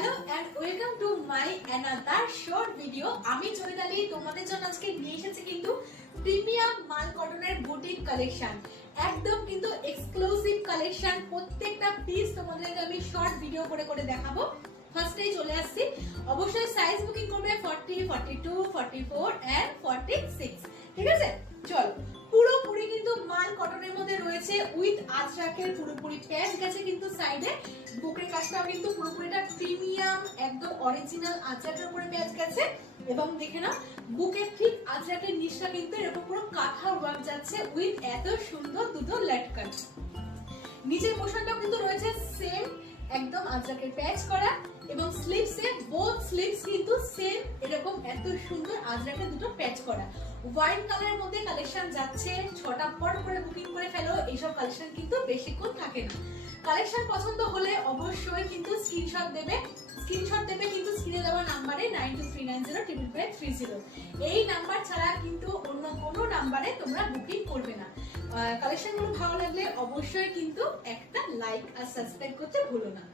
Hello and welcome to my another short video. আমি চৈতালি তোমাদের জন্য আজকে নিয়ে এসেছি কিন্তু প্রিমিয়াম মাল কটনের বুটিক কালেকশন, একদম কিন্তু এক্সক্লুসিভ কালেকশন। প্রত্যেকটা পিস তোমাদেরকে আমি শর্ট ভিডিও করে করে দেখাবো। ফার্স্টেই চলে আসছি, অবশ্যই সাইজ বুকিং করবে 40, 42, 44 এন্ড 46। ঠিক আছে, চল। পুরোপুরি কিন্তু মাল কটনের মধ্যে রয়েছে উইথ আজরাকের পুরোপুরি প্যাচ গেছে কিন্তু সাইডে। বুকের কাজটাও কিন্তু পুরোপুরিটা প্রিমিয়াম, একদম অরিজিনাল আজরাকের উপরে প্যাচ গেছে। এবং দেখে না, বুকের ঠিক আজরাকের নিচটা কিন্তু এরকম পুরো কাঁথা ওয়ার্ক যাচ্ছে উইথ এত সুন্দর দুটো লটকন। নিচের পোর্শনটাও কিন্তু রয়েছে সেম, একদম আজরাকের প্যাচ করা। এবং স্লিভসে বোথ স্লিভস কিন্তু সেম এরকম এত সুন্দর আজরাকের দুটো প্যাচ করা। ওয়াইন কালারের মধ্যে কালেকশন যাচ্ছে, 6টা পর করে বুকিং করে ফেলো। এইসব কালেকশন কিন্তু বেশিক্ষণ থাকে না। কালেকশন পছন্দ হলে অবশ্যই কিন্তু স্ক্রিনশট দেবে কিন্তু স্ক্রিনে দেওয়া নাম্বারে 9239055530। এই নাম্বার ছাড়া কিন্তু অন্য কোনো নাম্বারে তোমরা বুকিং করবে না। কালেকশনগুলো ভালো লাগলে অবশ্যই কিন্তু একটা লাইক আর সাবস্ক্রাইব করতে ভুলো না।